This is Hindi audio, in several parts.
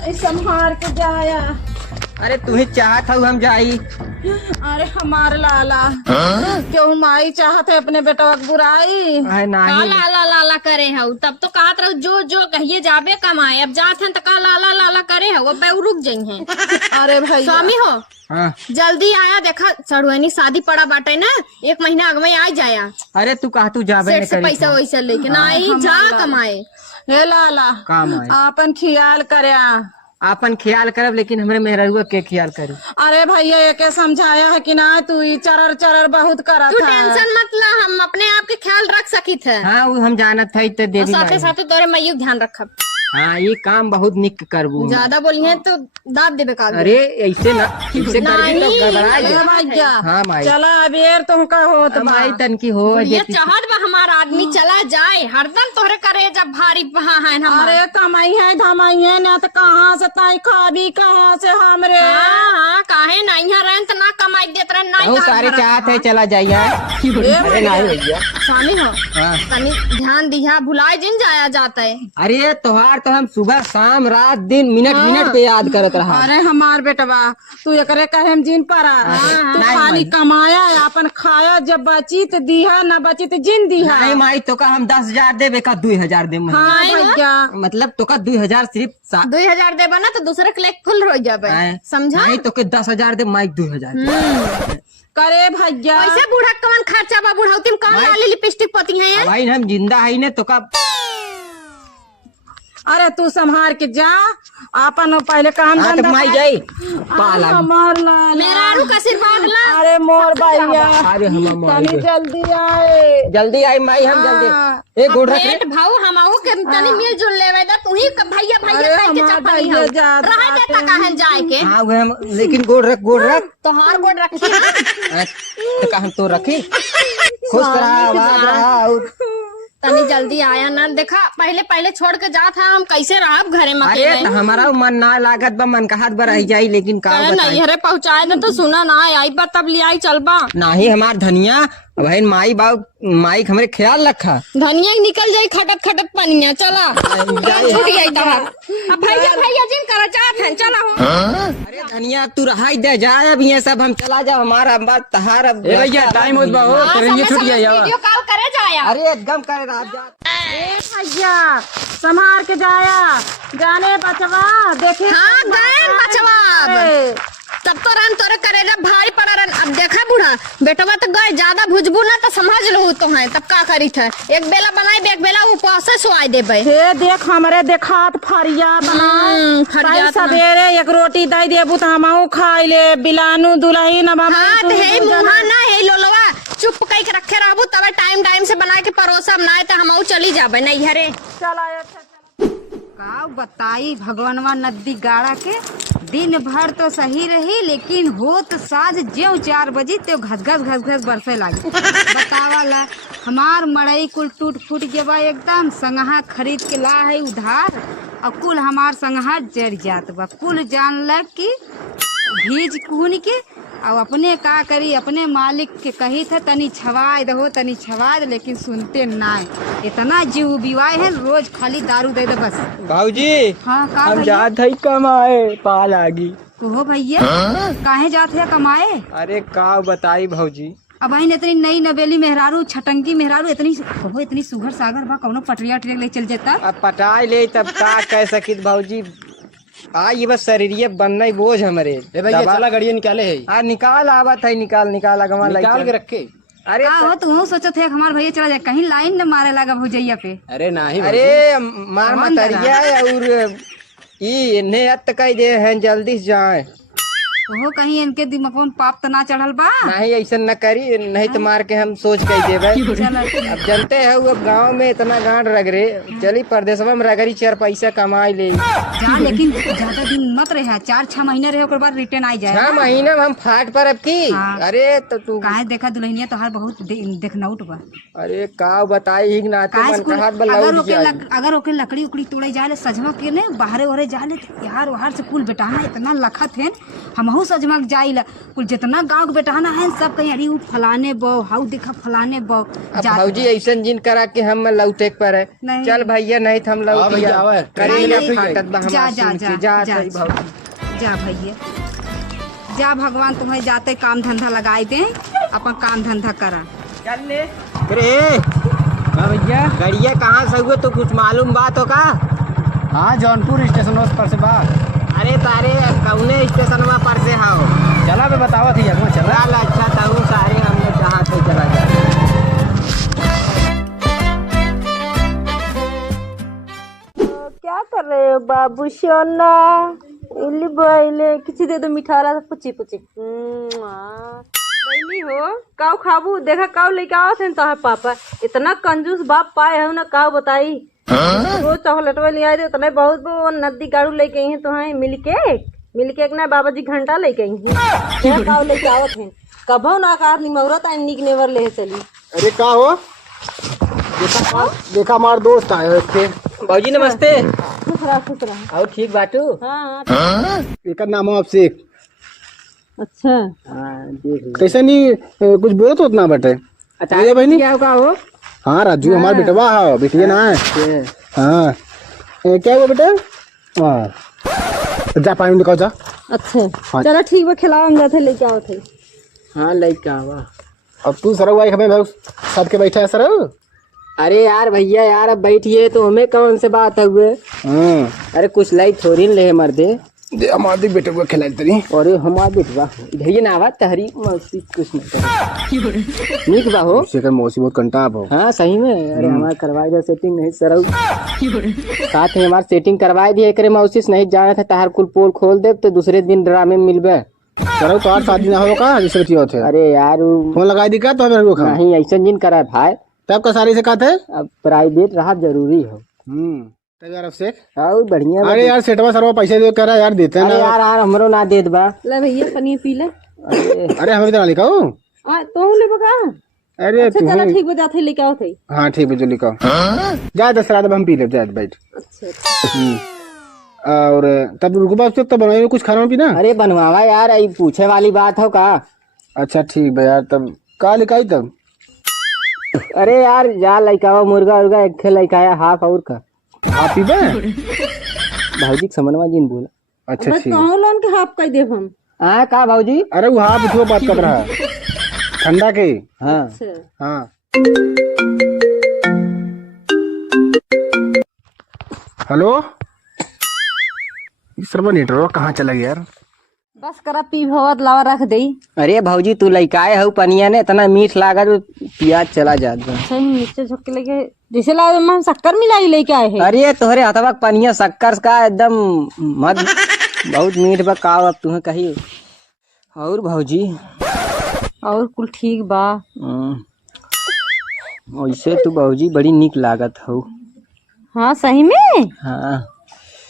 संभार के जाया। अरे तू ही चाहत हूँ हम जाई। अरे हमार लाला क्यों माई चाहते अपने बेटा की बुराई। अरे का नहीं लाला लाला करे हऊ तब तो कहत रहो जो जो कहिए जाबे कमाए अब जात हैं तो का लाला लाला करे हऊ अब रुक जाई हैं। अरे भाई स्वामी हो हाँ। जल्दी आया देखा सड़ुआनी शादी पड़ा बाटे ना 1 महीना अगवे आ जाया। अरे तू कहा तू जाबे सेठ नहीं से करी पैसा वैसा लेके ना आई जा कमाए। हे लाला काम आए आपन ख्याल करया। आपन ख्याल करब लेकिन हमरे मेहरुआ के ख्याल करी। अरे भैया ये समझाया है कि ना तू ई चरर चरर बहुत करा तू था। टेंशन मत ला हम अपने आप के ख्याल रख सकी थे। हाँ वो हम जानत है तो देवी साथे माई। साथे तोरे मैयू ध्यान रखब। हाँ ये काम बहुत निक करबू। ज्यादा बोली है तो दाब देबे का। अरे ऐसे ना ऐसे करबी तो गड़बड़ा अरे जाए। भैया हाँ माई चला अबेर तुमका होत बा। माई तन की हो ये जेती। चाहत बा हमारा आदमी चला जाए हरदम तोहरे करे जब भारी वहाँ है हमारे। अरे कमाई है धमाई है ना तो कहाँ से ताई खाबी कहाँ से हमरे। हाँ हाँ काहे नहीं है रहन तो ना कमाई देत रहे नहीं बहुत कहा सारे घर चाहत है रखा। चला जाइए। अरे नहीं भैया। स्वामी हो हाँ। तनी ध्यान दिया भुलाए जिन जाया जाता है। अरे त्योहार तो हम सुबह शाम रात दिन मिनट मिनट पे याद करत रहा। अरे हमार बेटवा तू एकरे कहे हम जिन परा तू नहीं खाली माई। कमाया अपन खाया जब बची तो दिहा न बची तो जिन दिहा। नहीं माई तो का हम 10,000 देबे का 2,000 दे महीना। हाँ भैया मतलब तो का 2,000 सिर्फ 2000 देबा ना तो दूसरे के लिए फुल हो जाबे समझा। नहीं तो के 10,000 दे माई 2,000। करे भैया ऐसे बूढ़ा कवन खर्चा बा बुढ़ाउती में कौन माई- लाली लिपस्टिक पती है ये? भाई हम जिंदा है ने तो का। अरे तू संभार के जा अपन पहले काम हाँ तो धंधा माई कर। जाई अरे पाला। हमार लाला मेरा आरू का आशीर्वाद ला। अरे मोर भैया अरे हम तनी जल्दी आए। जल्दी आई माई हम हाँ। जल्दी। एक गुड़ रख पेट भाव हमाऊ के तनी मिलजुल लेवे दा तू ही भैया भैया अरे कह के हमार चपली भैया हो जात रह दे बाटे। त काहन जाए के हाँ वो हम लेकिन गुड़ रख गुड़ रख। तोहार गोड़ रखी ना। तो का हम तो रखी खुश रहा आवाज रहा और तनी जल्दी आया ना देखा पहले पहले छोड़ के जात है हम कैसे रहब घरे में अरे अकेले। तो हमारा मन ना लागत बा मन का हाथ बर रह जाई लेकिन का कहे बताई। नहीं हरे पहुँचाए दे तो सुना ना आई बा तब ले आई चलबा। नाही हमार धनिया भाई माई बाप माई हमरे ख्याल रखा। धनिया निकल जाई खटक खटक पनिया चला छूट गई तहार। अब भैया जिन कर जात है चला हो। अरे धनिया तू रहा दे जाए अब ये सब हम चला जाओ हमारा बात तहार अब भैया टाइम होत बा हो हाँ, ट्रेन छूट समय गया वीडियो कॉल करे जाया। अरे एकदम करे रात जा। ए भैया संभार के जाया जाने बचवा देखे। हाँ गए बचवा तब तो रन तोरे करे जब भारी पड़ा रन अब देखा बूढ़ा बेटवा तो गए ज्यादा भुजबू ना तो समझ लो तो है तब का करी थे एक बेला बनाई एक बेला उपवास सुआई देबे। हे देख हमरे देखात फरिया बनाए फरियाद ना। सवेरे एक रोटी दई देबू तो हमहू खाई ले बिलानू दुलही न हाँ तो हे मुहा ना हे लोलवा चुप कई के रखे रहबू तब टाइम से बना के परोसब ना तो हमहू चली जाबे नहीं हरे। का बताई भगवानवा नदी गाड़ा के दिन भर तो सही रही लेकिन होत साज ज्यों 4 बजी तो घस घस बरसे लागी। बतावाला हमार मड़ई कुल टूट फूट गेबा एकदम संगहा खरीद के ला है उधार और कुल हमार संगहा जड़ जात बा कुल जान लग की भीज कुहन के और अपने का करी अपने मालिक के कही था तनी छवाए दहो तनी छवाए लेकिन सुनते ना इतना जीव बिवाए है रोज खाली दारू दे दे बस। भाऊजी हाँ का हम भैया जात है कमाए पा लागी। ओहो भैया काहे जाते है कमाए। अरे का बताई भाऊजी अब बहन इतनी नई नवेली मेहरारू छटंगी मेहरारू इतनी सुघर सागर बा कौनो पटरिया ट्रेक ले चल जाता। अब पटाई ले तब का कह सकित भाऊजी आ ये बस शरीरिये बनना ही बोझ हमरे। भैया चला गाड़िया निकाले है हाँ निकाल आवत है निकाल अगवा निकाल के रखे। अरे का हो तू सोचत है हमार भैया चला जाए कहीं लाइन न मारे लगा भुजैया पे। अरे नहीं अरे मार कौन मतरिया और इन्हें अत कह दे हैं जल्दी से जाए। ओहो कहीं इनके दिमाग में पाप तो ना चढ़ल बा। नहीं ऐसा न करी नहीं तो मार के हम सोच कह देवे। चल अब जानते हैं वो गांव में इतना गांड रगरे चली प्रदेशवा में रगरी 4 पैसा कमाई ले। जा लेकिन ज्यादा दिन मत रहे 4-6 महीने रहे ओकर बाद रिटर्न आई जाए। 6 महीना में हम फाट पर अब की। हाँ। अरे तो तू काहे देखा दुल्हनिया तोहार बहुत देखनौट बा। अरे का बताई ही नाते काहे मन स्कूल का हाथ अगर बल्ला ओके अगर ओके लकड़ी उकड़ी तोड़े जाले सजवा के ने बाहरे ओरे जाले यार वहार से कुल बेटाना इतना लखत है हमहू हमहू सजमक जाइला कुल जितना गांव के बेटा ना है सब कहीं अरे ऊ फलाने बो हाउ देखा फलाने बो भौजी ऐसा जिन करा के हम लौटे पर है नहीं। चल भैया नहीं तो हम लौट भैया, आवे। जा भैया जा भगवान तुम्हें जाते काम धंधा लगाए दे अपन काम धंधा करा। अरे भैया गड़िया कहाँ से हुए तो कुछ मालूम बात हो का? हाँ जौनपुर स्टेशन पर से बात। अरे तारे कौने स्टेशन पर से हाओ चला बे बतावा थी अगवा चल रहा। चल अच्छा ताऊ सारे हम लोग जहाँ से चला जाए। क्या कर रहे हो बाबू सोना? इल्ली बोले किसी दे दो मिठा वाला पुची पुची बहनी हो काव खाबू देखा काव लेके आओ थे तो पापा इतना कंजूस बाप पाए हो ना काव बताई वो चॉकलेट ले आए थे उतने बहुत वो नदी गाड़ू लेके आई है तो है मिल केक ना बाबा जी घंटा लेके आई है काव लेके आओ थे कभो ना कार निमौरत आई निक नेवर ले चली। अरे का हो देखा हमार दोस्त आए इसके। भौजी नमस्ते। खुश रहा और ठीक बाटू? हाँ एक नाम हो आपसे। अच्छा कैसे नहीं कुछ बोलो तो उतना बटे। अच्छा ये बहनी क्या होगा वो? हाँ राजू हमारा बेटवा है बेटिया ना है। हाँ क्या हुआ बेटा? हाँ जा पानी निकाल जा। अच्छा हाँ। चलो ठीक है खिलाओ हम जाते लेके आओ थे। हाँ लड़का हुआ। अब तू सर हुआ हमें भाई सबके बैठा है सर। अरे यार भैया यार अब बैठिए तो हमें कौन से बात है हुए? अरे कुछ लाई थोड़ी न ले मर्दे हमारे बेटे को खिलाई तरी। और हमारे बेटवा इधर ना आवा तहरी मौसी कुछ नहीं नीक बा हो शेखर मौसी बहुत कंटाप हो। हाँ सही में। अरे हमारे करवाए दे सेटिंग नहीं सर साथ में हमारे सेटिंग करवाए दिए करे मौसी से नहीं जाना था तहार कुल पोल खोल दे तो दूसरे दिन ड्रामे में मिलबे सर तो और शादी ना हो का जैसे थे। अरे यार फोन लगाई दी का तो नहीं ऐसा जिन करा भाई तब का सारी से कहा थे अब प्राइवेट रहा जरूरी हो। यार अब से और बढ़िया अरे यार सेठवा सर पैसे दे कर यार देते हैं अरे ना। यार हमरो ना देत बा। ले भैया पनीर पी ले। अरे हमें तो लिखा हो। तो ले बका। अरे अच्छा चलो ठीक हो जाते लेके आओ थे। हाँ ठीक है जो लिखा जा 10 रात हम पी ले जा बैठ। अच्छा और तब रुको बाप तब बनाए कुछ खाना पीना। अरे बनवावा यार आई पूछे वाली बात हो का? अच्छा ठीक है यार तब का लिखाई तब। अरे यार जा लइकावा मुर्गा उर्गा एक खे लइकाया हाफ और का आप पीबे भाऊजी समनवा जी ने बोला। अच्छा ठीक कहो लोन के हाफ कर देब हम। हाँ का भाऊजी? अरे वो हाँ उठो बात कर रहा है ठंडा के। हाँ अच्छा हाँ हेलो सर्वर नेटवर्क कहाँ चला गया यार? बस करा पी भवत लावा रख दई। अरे भाऊजी तू लइकाए हो पनिया ने इतना मीठ लागा तो प्याज चला जात बा। सही नीचे झुक के लेके जैसे लावे हम शक्कर मिलाई लेके आए हैं। अरे तोहरे हथवा के पनिया शक्कर का एकदम मत बहुत मीठ बा का अब तुम्हें कही। और भाऊजी और कुल ठीक बा। वैसे तू भाऊजी बड़ी निक लागत हो। हाँ सही में। हाँ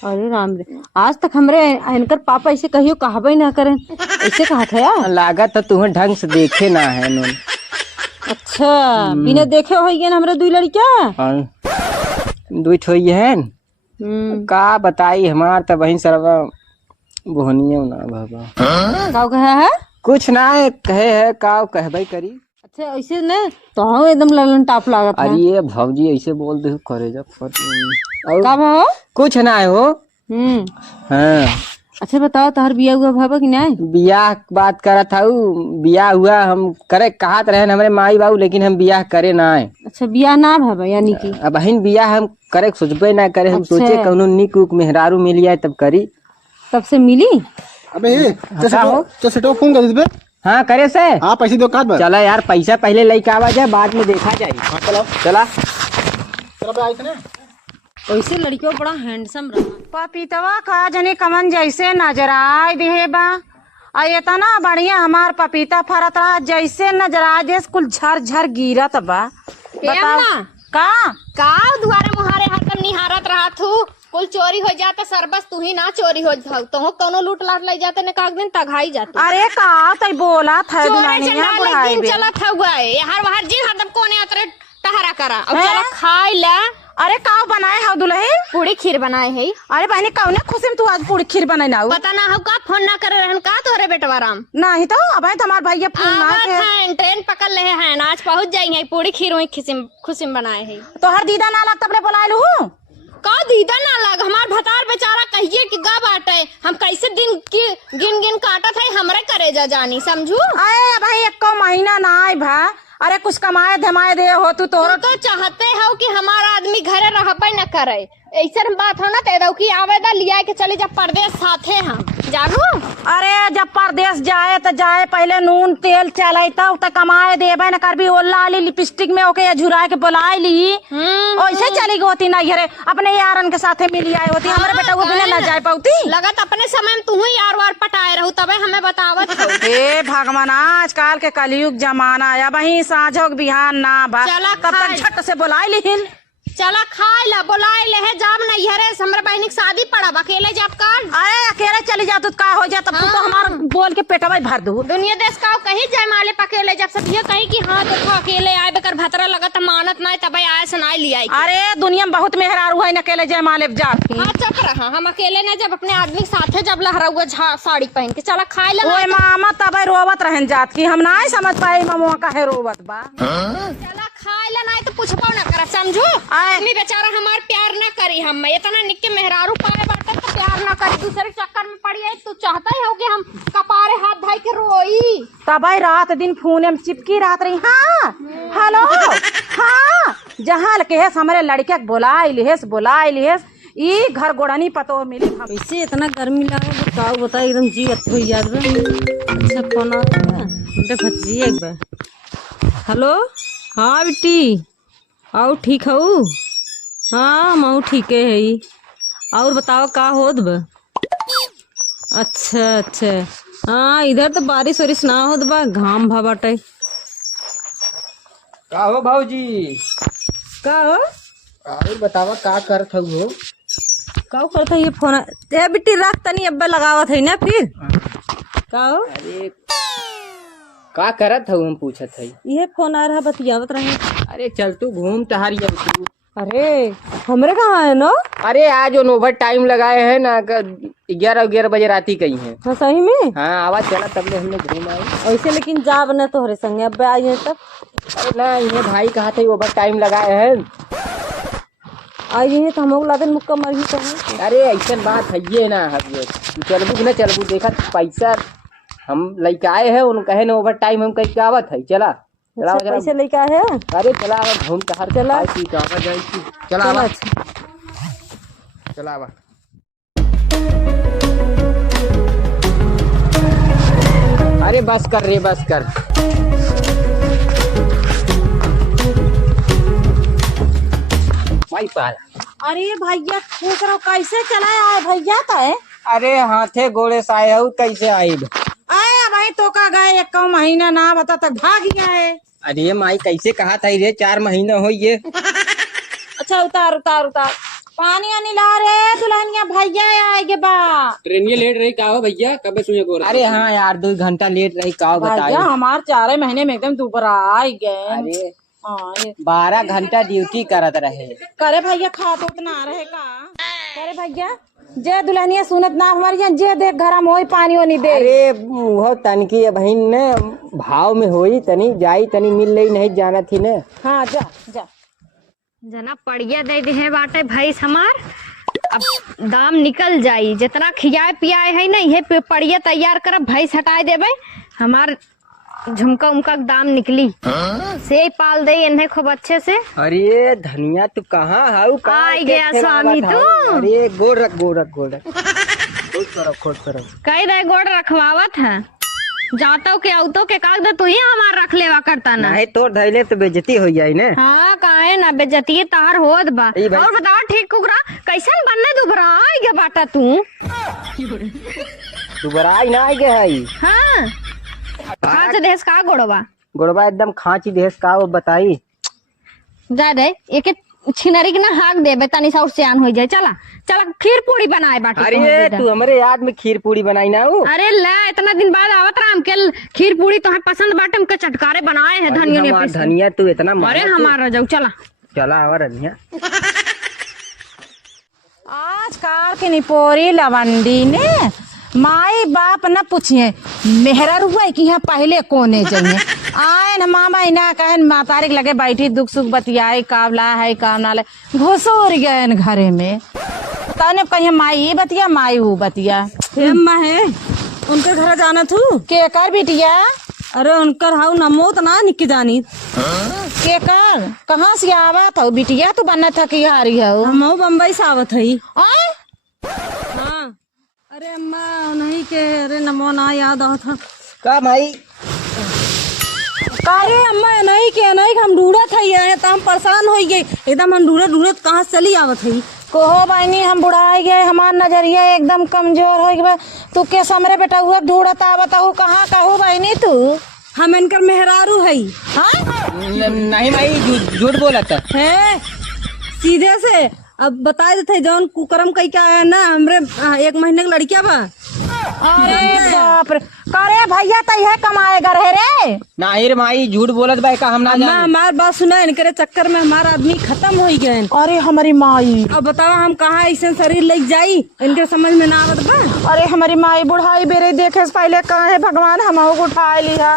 अरे राम रे आज तक हमरे इनकर पापा ऐसे कहियो कहबे ना करें ऐसे कहा था यार। लागत तो तुम्हें ढंग से देखे ना है नो। अच्छा बिना देखे हो गए हमरे दुई लड़किया। दुई ठोई है का बताई हमार तो बहन सरवा बोहनिया ना बाबा का कहा है कुछ ना कहे है का कहबे करी। अच्छा ऐसे ने तो एकदम ललन टाप लागत है। अरे ये भौजी ऐसे बोल दे करे जा और का भाव कुछ ना है हो। हाँ अच्छा बताओ तोहर बिया हुआ भाबा कि नहीं? बियाह बात करा था बियाह हुआ हम करे कहत रहे हमारे माई बाबू लेकिन हम बियाह करे ना है। अच्छा बिया ना भाबा यानी कि अब बहन बियाह हम करे सोचबे ना करे हम अच्छा। सोचे कौनो निक उक मेहरारू मिल जाए तब करी। तब से मिली। अबे सेठो फोन कर दे। हाँ करे से हाँ पैसे दो काट चला यार पैसा पहले लेके आवा जाए बाद में देखा जाए। चला वैसे लड़कियों बड़ा हैंडसम रहा। पपीतवा का जने कमन जैसे नजर आए दिहे बा आ इतना बढ़िया हमार पपीता फरत रहा जैसे नजर आए दे कुल झर झर गिरत बा। बताओ का दुआरे मुहारे हरदम निहारत रहा थू कुल चोरी हो जाता सरबस तू ही ना चोरी हो जाओ तो कोनो लूट लाट ले जाते ने काग दिन तघाई जाते। अरे का तई बोला था चोरे दुलानिया चंडाल बुढ़ाई दिन बे। चलत हुआ है हर बाहर जी हरदम कोने अतरे टहरा करा अब चलो खाई ले अरे काव बनाए हो दुल्हे? पूरी खीर बनाए है। अरे बहनी कौने खुशी में तू आज पूरी खीर बनाई ना? पता ना हो का फोन ना करे रहन का तोरे बेटवा राम। नहीं तो अब तुम्हारे भैया फोन ना आवत के हैं, ट्रेन पकड़ ले हैं, आज पहुंच जाएंगे। पूरी खीर वही खुशी में बनाए है। तो हर दीदा ना लगता अपने बुला लू। का दीदा ना लग, हमार भतार बेचारा कहिए कि गा बाटे, हम कैसे दिन की गिन गिन काटत है, हमरे करे जा जानी समझू। अरे भाई एक महीना ना आए भा। अरे कुछ कमाए धमाए दे हो तू तोरो तो चाहते हो कि हमारा आदमी घरे रहबे न करे, ऐसा बात हो ना तेरा कि आवेदा लिया के चले जा परदेश साथे हम जानू। अरे जब परदेश जाए तो जाए पहले नून तेल चले तब तो कमाए देबे न करबी। ओला ली लिपस्टिक में ओके झुरा के बुलाए ली ऐसे चली गई होती ना घरे अपने यारन के साथे मिली आई होती। हमारे बेटा वो बिना ना जाए पाती। लगत अपने समय में तू ही यार वार पटाए रहू तबे हमें बतावत हो। हे भगवान आजकल के कलयुग जमाना है। वही साँझों बिहान ना बा चला तब तक झट से बुलाए लिहिन। चला खाए ला बुलाए ले है जाब नहीं हरे हमरे बहनी की शादी पड़ा अकेले जाब कर। अरे अकेले चली जा तो का हो जा तब तू तो हमार बोल के पेटवा भर दू। दुनिया देश का कहीं जाए माले पकेले जब सब ये कहीं कि हाँ देखो अकेले आए बेकर भतरा लगत मानत ना तब आए सुनाई लिया। अरे दुनिया में बहुत मेहरारू है अकेले जय माले जा। हाँ चक रहा हम अकेले न जब अपने आदमी के साथे जब लहरा साड़ी पहन के चला खाए ला। ओए मामा तब रोवत रहन जात की हम ना समझ पाए ममुआ काहे रोवत बा। चला खाए ला नहीं तो पूछबो ना कर समझू। आदमी बेचारा हमार प्यार ना करी, हम इतना निक के मेहरारू पाए बाटे तो प्यार ना करी, दूसरे चक्कर में पड़ी है। तू चाहता ही हो कि हम कपारे हाथ धाई के रोई। तब रात दिन फोन में चिपकी रात रही। हाँ हेलो हाँ जहाँ लकेस हमारे लड़के के बुलाई लिहेस ई घर गोड़नी पतो मिली। कैसे इतना गर्मी लगा बताओ बता एकदम जी हो याद बा। अच्छा कौन आ भतीजी एक बार। हेलो हाँ बेटी आओ ठीक हूँ। हाँ मऊ ठीक है। और बताओ का होत बा? अच्छा हाँ इधर तो बारिश वारिश ना होत बा, घाम भा बाटे। का हो भाऊजी? का हो और बतावा का करत हो? का करता ये फोन ते बेटी रख तनी अब्बे लगावत है ना फिर। का हो अरे का करत हो हम पूछत है। ये फोन आ रहा बतियावत रहे। अरे चल तू घूम टहर तू। अरे हमरे कहाँ है ना? अरे आज जो ओवर टाइम लगाए हैं ना 11 बजे राती कहीं है। हाँ सही में। हाँ आवाज चला तब ले हमने घूम आए ऐसे लेकिन जा बने तोहरे संगे अब आई है तब। अरे ना ये भाई कहा थे ओवर टाइम लगाए हैं आई है तो हम लोग लादन मुक्का मर ही कहें। अरे ऐसा बात है ये ना चलबू कि ना चलबू देखा पैसा हम लेके आए हैं उन कहे ना ओवर टाइम हम कहीं आवत है। चला चला अच्छा, पैसे लेके आए हैं। अरे चला घूम टहर चला चला चला अरे बस कर रे बस कर। अरे भैया ठोक रहो कैसे चला आए भैया तो? अरे हाथे गोड़े से आए हो कैसे आई? आया भाई तो का गए एक महीना ना बता तक भाग गया। अरे माई कैसे कहा था रे 4 महीना हो ये। अच्छा उतार पानी आनी ला रे दुल्हनिया भैया आएगे बा। ट्रेन ये लेट रही का हो भैया कब सुने को? अरे हाँ यार 2 घंटा लेट रही का बताइए। भैया हमार 4 महीने में एकदम दोबारा आई गए। अरे 12 घंटा ड्यूटी करत रहे। करे भैया खा तो उतना रहे का? करे भैया जे दुल्हनिया सुनत ना हमारी जे देख घर में होई पानी ओनी दे। अरे वो तनकी बहन ने भाव में होई तनी जाई तनी मिल रही नहीं जाना थी ने। हाँ जा जना पड़िया दे दे है बाटे भैंस हमार अब दाम निकल जाई जितना खियाए पियाए है ना ये पड़िया तैयार कर भैंस हटाए देबे हमार झुमका उमका दाम निकली से पाल दे इन्हें खूब अच्छे से। अरे धनिया तू कहाँ हाउ आई गया स्वामी तू। अरे गोड़ रख कई दे गोड़ रखवावत है जातो के आउतो के कागज तू ही हमार रख लेवा करता ना। नहीं तो धैले तो बेइज्जती हो जाई ने। हाँ काहे ना बेइज्जती तार होत बा। और बताओ ठीक कुकरा कैसन बनने दुबरा आई गया बाटा तू? दुबरा आई ना आई गए है। हाँ खाच देश का गोड़वा एकदम खांची देश का वो बताई जा दे एक छिनरी के ना हाक देबे तनी सा सियान हो जाए। चला खीर पूरी बनाए बाटी। अरे तू हमारे याद में खीर पूरी बनाई ना हो। अरे ला इतना दिन बाद आवत राम के खीर पूरी तो पसंद बाटे हमके चटकारे बनाए है धनिया ने धनिया तू इतना अरे हमारा जाऊ चला आवा धनिया। आजकल की निपोरी लवंडी ने माई बाप न पूछिए मेहरा रुआ कि यहाँ पहले कोने चाहिए आए न मामा इना कहन मातारी के लगे बैठी दुख सुख बतियाई कावला है काम नाले घुसूर गए घरे में तने कहीं माई ये बतिया माई वो बतिया अम्मा है उनके घर जाना थू के कर बिटिया अरे उनकर हाउ नमो तो ना निक जानी के कर कहाँ से आवत हो बिटिया तू बनत था कि हारी हो हम बम्बई से आवत हई आए हाँ अरे अम्मा नहीं के अरे नमो ना याद आवत था का भाई अरे अम्मा नहीं के नहीं हम ढूंढत हई है तो हम परेशान हो गए एकदम हम ढूंढत ढूंढत कहाँ से चली आवत हई कोहो बहनी हम बुढ़ाई गए हमार नजरिया एकदम कमजोर हो गए तू के समरे बेटा हुआ ढूंढत आवत हूँ कहाँ कहू बहनी तू हम इनकर मेहरारू हई हाँ नहीं भाई झूठ बोला था है सीधे से अब बता देते जौन कुकरम कई क्या है ना हमरे 1 महीने की लड़किया बा अरे बाप रे करे भैया तई है कमाएगा रहे रे नहीं रे माई झूठ बोलत भाई का हम ना अम्मा जाने हमार बात सुना इनके चक्कर में हमारा आदमी खत्म हो गए अरे हमारी माई अब बताओ हम कहाँ ऐसे शरीर लेके जाई इनके समझ में ना आवत बा अरे हमारी माई बुढ़ाई बेरे देखे से पहले कहे भगवान हमहू को उठाए लिया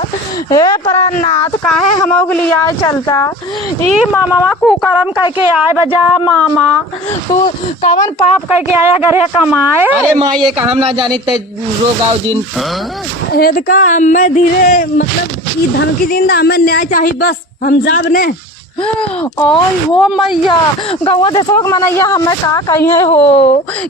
हे प्राणनाथ काहे हमहू के लिया चलता ई मामा कुकरम कह के आए बजा मामा तू कवन पाप कह के आया घर कमाए अरे माई ये का हम ना जानी ते रोग आओ जिन हेद का हमें धीरे मतलब ई धमकी जिंदा हमें न्याय चाहिए बस हम जाब ने ओय हो मैया गवा देशवा के मनैया हमें का कहिए हो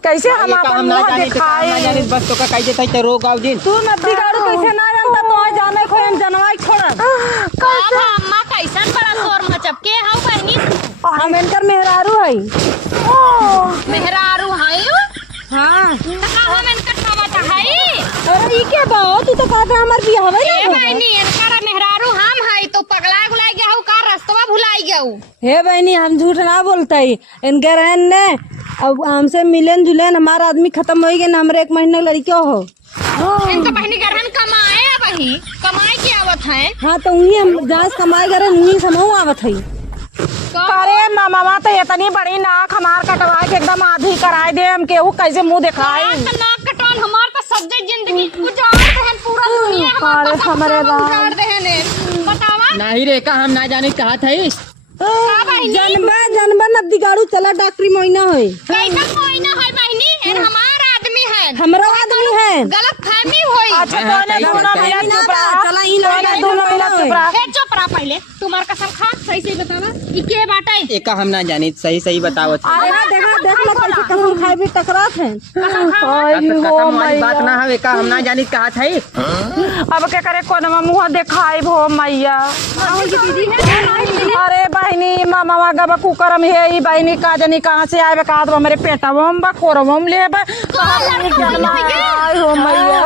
कैसे हम ये का अपन हम ना मुंह जानी ते का हम ना जानी दिखाए बस तो का कह देता ते रोग आओ जिन तू नब्बी गाड़ू कैसे ना जानता तो जाने खोए हम जनवाई छोड़ अम्मा कैसन बड़ा शोर मचप के हाउ बहनी हम इनकर मेहरारू हई मेहरारू हाई हाँ तका हम इनका खावत हई अरे ई के बाओ तू तो कहता हमार बियाह हवे ए बहनी इनका मेहरारू हम हई तो पगला गुलाई गया हूँ का रास्तवा भुलाई गया हूँ हे बहनी हम झूठ ना बोलते ही इनके रहन ने अब हमसे मिलन जुलन हमारा आदमी खत्म हो गए ना हमारे 1 महीने की लड़कियों हो इनका बहनी गरहन कमाए वही कमाए की आवत है हाँ तो उन्हीं हम जहाँ से कमाए करे उन्हीं समूह आवत हई अरे मामा तो इतनी बड़ी नाक हमार कटवा के एकदम आधी कराए दे हम केहू कैसे मुंह दिखाई नाक कटवान हमार तो सब्जे जिंदगी उजाड़ देहन पूरा दुनिया हमार अरे तो हमरे सब उजाड़ देहन बतावा नहीं रे का हम ना जानी कहा था का बहनी जनबा नदी गाड़ू चला डॉक्टरी महीना होई कैसा कोई ना है बहनी इन हमार आदमी है हमारा आदमी है गलत फहमी होई अच्छा दोनों दोनों मिनट चुप रहा चला ई लड़का दोनों मिनट चुप रहा हे चुप रहा पहले तुम्हार कसम खा सही सही बतावा ई के बाटे ये का हम ना जानी सही सही बताओ देखा देख लो कैसे कसम खाए भी टकरात है ओय हो बात ना हवे का हम ना जानी कहा था अब क्या करे कोनमा मुंह दिखाई भो मैया अरे बहनी मामा गबा कुकरम है ई बहनी का जनी कहाँ से आए का तो हमारे पेटवम बा कोरवम ले बा आय हो मैया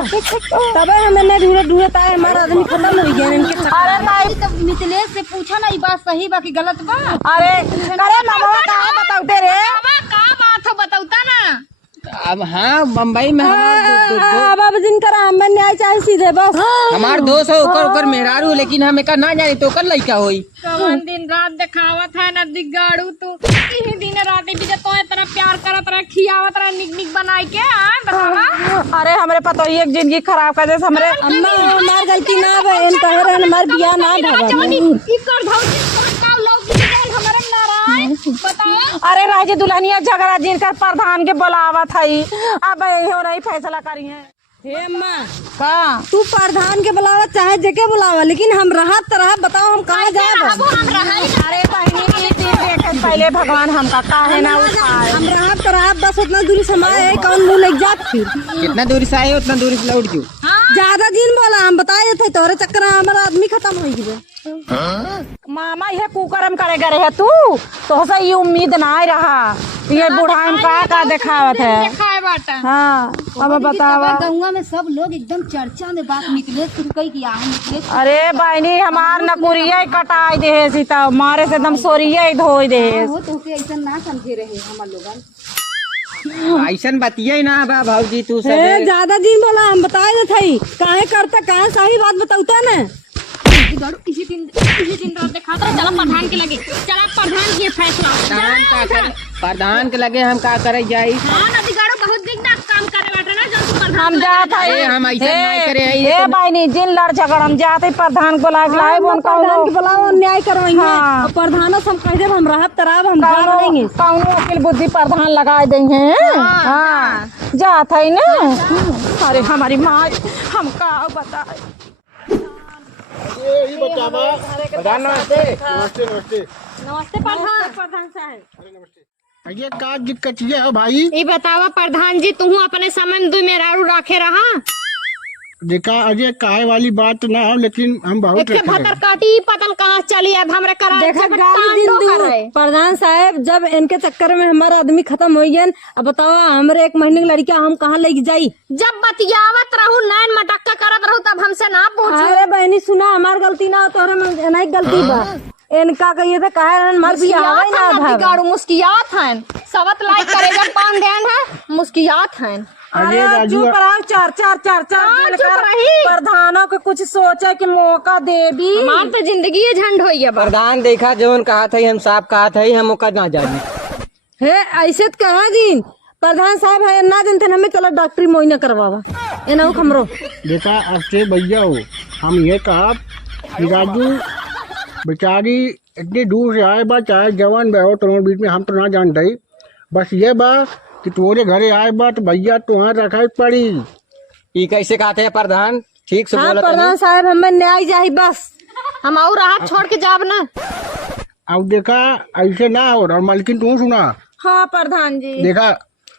तब हमने ढूंढे ढूंढे ताए हमारा आदमी खत्म हो गया इनके अरे नहीं तो मिथिलेश से पूछा ना ई बात सही बा कि गलत बा अरे अरे मामा कहाँ बताओ रे का बात हो बताऊता ना अब हाँ बम्बई में अब जिन करा हमें न्याय चाहिए सीधे बस हमार दोस्त है ओकर मेहरारू लेकिन हम एक ना जानी तो ओकर लड़का होई कवन दिन रात दिखावत है नदी गाड़ू तू इही दिन रात भी तो इतना प्यार करत रह खियावत रह निक निक बनाई के बतावा अरे हमरे पता ही एक जिंदगी खराब कर दे हमरे अम्मा हमार गलती ना बा इन कहे रहन हमार बियाह ना ढाबा ई कर धौती का लोग की देन हमरे नारायण बतावा अरे राजे दुल्हनिया झगड़ा जिनकर प्रधान के बुलावत हई अब हो नहीं फैसला करी है हे अम्मा का तू प्रधान के बुलावा चाहे जेके बुलावा लेकिन हम रहत तरह बताओ हम कहाँ जाए हम रहल अरे बहनी ये दिन देखे से पहले भगवान हमका काहे ना उठाए हम रहत तरह बस उतना दूरी समाये है कौन मुँह लग जात फिर कितना दूरी से आए उतना दूरी से लौट जू ज्यादा दिन बोला हम बताए थे तोरे चक्कर में हमारा आदमी खत्म हो गया मामा ये कुकरम करे करे है तू तो से ये उम्मीद ना रहा ये बुढ़ान का दिखावत है खाए बाटा हाँ अब बतावा गंगा में सब लोग एकदम चर्चा में बात मिथिलेश से कई किया है मिथिलेश अरे बहनी हमार नकुरिया कटाई दे सीता मारे से एकदम सोरिया धोई दे हो तो के ऐसा ना समझे रहे हमार लोगन ऐसा बतिया ना बा भाजी तू सब ज्यादा दिन बोला हम बताए थे काहे करता कहाँ सही बात बताऊता ना इसी दिन रात दिखाता चला प्रधान के लगे चला प्रधान की फैसला प्रधान के लगे हम का करे जाई। हाँ नदी गाड़ो बहुत दिन ना काम करे बैठे ना जो तू प्रधान हम जात अरे हम ऐसा नहीं करे हैं। ए बहनी जिन लड़ झगड़ हम जाते प्रधान को लाग लाए उन कौनो बुलाओ न्याय करवाएंगे हाँ। और प्रधानों से हम कह देब हम रहब तराब हम जा देंगे। कौनो वकील बुद्धि प्रधान लगा देंगे। हाँ जात है ना। अरे हमारी माँ हम का बताए। प्रधान नमस्ते। नमस्ते नमस्ते। नमस्ते प्रधान साहब। ये का दिक्कत ये है भाई? ये बतावा प्रधान जी तू अपने सामान दू मेरारू रखे रहा देखा अजय काहे वाली बात ना हो, लेकिन हम बहुत एक रखे भतर हैं। काटी पतन कहाँ चली अब हमरे करा देखा गाली दिन दू प्रधान साहब जब इनके चक्कर में हमारा आदमी खत्म हो गया। अब बताओ हमारे 1 महीने की लड़कियां हम कहाँ लेके जाई? जब बतियावत रहू नैन मटक्का करत रहू तब हमसे ना पूछू। अरे बहनी सुना हमार गलती ना हो तो नहीं गलती बा। इनका कहिए तो कहे हमार बिया हवाई ना था। गाड़ू मुस्कियात हैं सबत लाइक करे जब पान देन है मुस्कियात हैं। अजय अरे राजू चुप रहो। चार दिन चुप कर रही। प्रधानों को कुछ सोचे कि मौका देबी। हमार तो जिंदगी ये झंड होई है बा। प्रधान देखा जौन कहा था हम साफ कहा था हम ओका ना जानी। हे ऐसे तो कहा दिन प्रधान साहब है ना जनते हमें चलो डॉक्टरी मोइना करवावा एना हमरो। देखा अब से भैया हो हम ये कहा कि राजू बेचारी इतनी दूर से आए बा, चाहे जवान बा हो तुम्हारे बीच में हम तो ना जानते ही। बस ये बा कि तुम्हारे घरे आए बा तो भैया तुम्हारा रखा ही पड़ी। ये कैसे कहते हैं प्रधान? ठीक से हाँ बोला प्रधान साहब हमें न्याय चाहिए बस। हम और राहत छोड़ के जाब ना। अब देखा ऐसे ना हो। और मालकिन तू सुना। हाँ प्रधान जी। देखा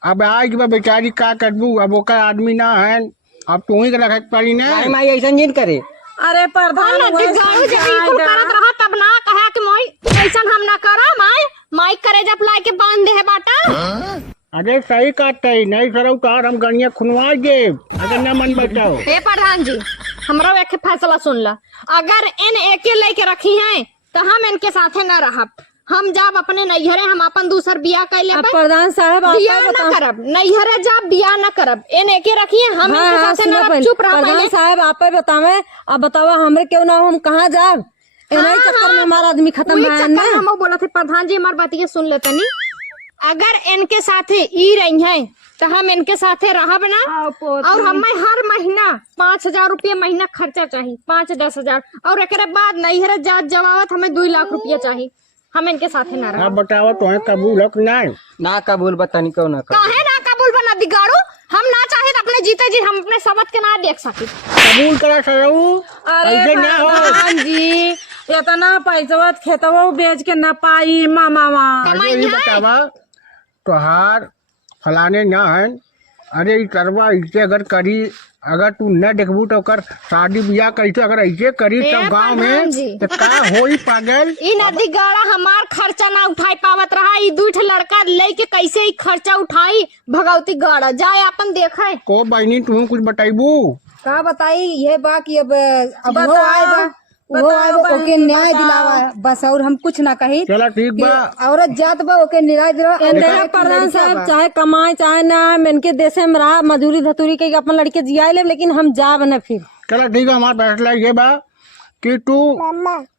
अब आज बा बेचारी का करबू, अब ओका आदमी ना है, अब तू ही रखा पड़ी ना। नहीं माई ऐसा जिन करे। अरे प्रधान नदी गाड़ू जब बिल्कुल करत रहा तब ना कहा कि मोई ऐसा हम ना करा माई करे जब लाई के बांध दे है बाटा। अरे सही कहते है नहीं सर उतार हम गणिया खुनवा दे अगर ना मन बैठाओ। हे प्रधान जी हमरा एक फैसला सुन ला। अगर इन एके लेके रखी हैं तो हम इनके साथे न रहब। हम जाब अपने नैहरे हम अपन दूसर बियाह कर ले अब प्रधान साहब आप बियाह न करब नैहरे जाब बियाह न करब इन एके रखिए हम हाँ, इनके हाँ, साथे सुनो न पहले। चुप रह प्रधान पहले। साहब आप ही बतावे। अब बताओ हमरे क्यों ना हो, हम कहाँ जाब? इन्हीं चक्कर में हमारा आदमी खत्म वही है चक्कर ना। में हम बोला थे प्रधान जी हमारी बात ये सुन लेते नहीं। अगर इनके साथे ई रही हैं तो हम इनके साथे रहब ना। और हमें हर महीना 5,000 रुपया महीना खर्चा चाहिए 5-10 हजार। और एक बाद नैहरे जात जवावत हमें 2 लाख रुपया चाहिए। हम इनके साथे न रह। अब बताओ तुम्हें कबूल है कि नहीं? ना कबूल बतानी क्यों ना कर। काहे ना कबूल बना दिगाड़ू। हम ना चाहे तो अपने जीते जी हम अपने सबत के ना देख सके। कबूल करा सरू ऐसे ना हो। प्रधान जी इतना पैसा खेतवा बेच के न पाई मामा। अरे ये बतावा तोहार फलाने ना है। अरे करवा ऐसे अगर करी, अगर तू न देखबू तो कर शादी ब्याह कैसे अगर ऐसे करी ए, तब गाँव प्रधान में जी। तो का होई पागल। ई नदी गाड़ा हमार खर्चा ना उठाई पावत रहा। ई 2 लड़का लेके कैसे ही खर्चा उठाई भगवती गाड़ा जाए अपन देखे। को बहनी तू कुछ बताइबू? का बताई ये बा कि अब वो आए बा वो आए बा ओके न्याय दिलावा है बस और हम कुछ ना कही। चला ठीक बा। औरत जात बा ओके न्याय दिलावा। देखा प्रधान साहब चाहे कमाए चाहे ना इनके देश में रहा मजदूरी धतूरी के अपन लड़के जिया ले, लेकिन हम जाब न फिर। चला ठीक है हमारा फैसला ये बा कि तू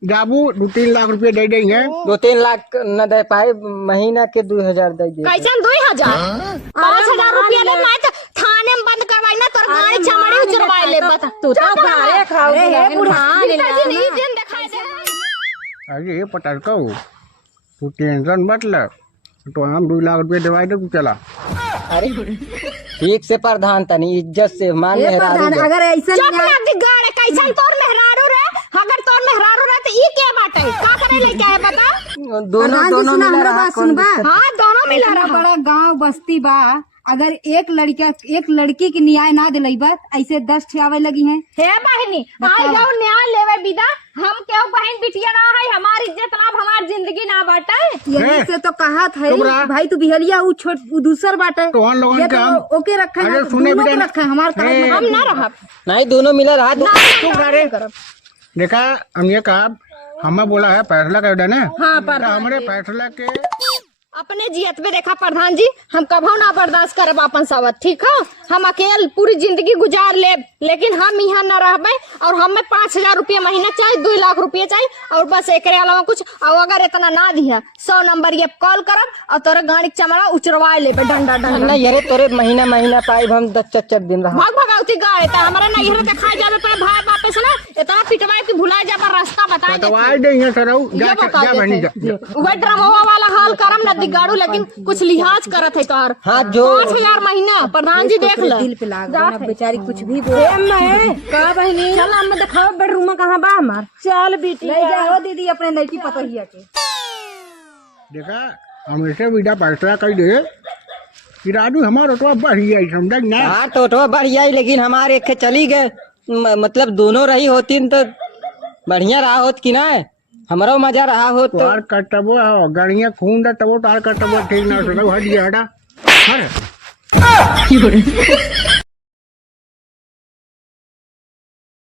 जाबू 2-3 लाख रुपए दे देंगे। 2-3 लाख न दे पाए महीना के 2,000 दे दे। कैसे 2,000 5,000 रुपया ले मैं तो थाने में बंद करवाई ना तोर गाड़ी चमड़ी उचरवाई ले बता। तू तो घरे खाओ पिताजी नहीं दिन दिखाई दे। अरे ये पता कहो तू टेंशन मत ले, तो हम 2 लाख रुपए दिवाई दे। तू चला अरे ठीक से प्रधान तनी इज्जत से मान मेहरारू दे। अगर ऐसा चुप लग दी गाड़े कैसन तोर मेहरारू रे। अगर तोर मेहरारू रे तो ई के बाटे का करे ले क्या है बता। दोनों मिला रहा कौन दिक्कत? हां दोनों मिला बड़ा रहा। बड़ा गांव बस्ती बा अगर एक लड़की की न्याय ना दिलाई बा ऐसे 10 ठियावे लगी हैं। हे बहनी आई जाओ न्याय लेवे विदा। हम क्यों बहन बिटिया ना है हमारी इज्जत ना हमारी जिंदगी ना बाटे। यही से तो कहा था चुप रहा। भाई तू बिहरिया वो छोट वो दूसर बाटे तो हम लोगों ये के तो हम ओके रखे अरे हैं सुने दोनों बेटा, को रखे हैं हमारे तरफ हम ना रहब। नहीं दोनों मिला रहा। चुप रह रे। देखा हम ये कहा हमें बोला है फैसला कर देना। हाँ तो हमारे फैसला के अपने जियत में देखा प्रधान जी, हम कभो ना बर्दाश्त करब अपन सावत, ठीक है? हम अकेले पूरी जिंदगी गुजार ले, लेकिन हम यहाँ न रहबे और हमें 5,000 रुपया महीना चाहिए, 2 लाख रुपया चाहिए और बस एक अलावा कुछ। और अगर इतना ना दिया 100 नंबर ये कॉल करब और तोरे गाड़ी के चमड़ा उचरवा लेबे डंडा डंडा। नहीं अरे तोरे महीना महीना पाई हम 10 दिन रहा। भाग भगावती गाय त हमारा नहीं हरे दिखाई जावे तो भाई वापस ना इतना पिटवाए कि भुला जा पर रास्ता बता दे। कटवाई दे यहाँ सरऊ जा जा बहनी जा। वह ड्रामा वाला हाल करम नदी गाड़ू, लेकिन कुछ लिहाज करत है तोहर। हाँ जो 5,000 महीना प्रधान जी देख ले। दिल पे लाग गया, अब बेचारी कुछ भी बोल का बहनी। चल हम दिखाओ बेडरूम कहाँ बा हमार। चल बेटी ले जाओ दीदी अपने लड़की पतोहिया के। देखा हमेशा विदा फैसला कर दे कि राजू हमारा तो बढ़िया समझ ना। हाँ तो बढ़िया ही, लेकिन हमारे एक चली गए मतलब दोनों रही होती तो बढ़िया रहा होत कि ना, हमारा मजा रहा हो तो। तार कटबो गड़िया खून दा तबो तार कटबो ठीक ना सरऊ हट गया हटा।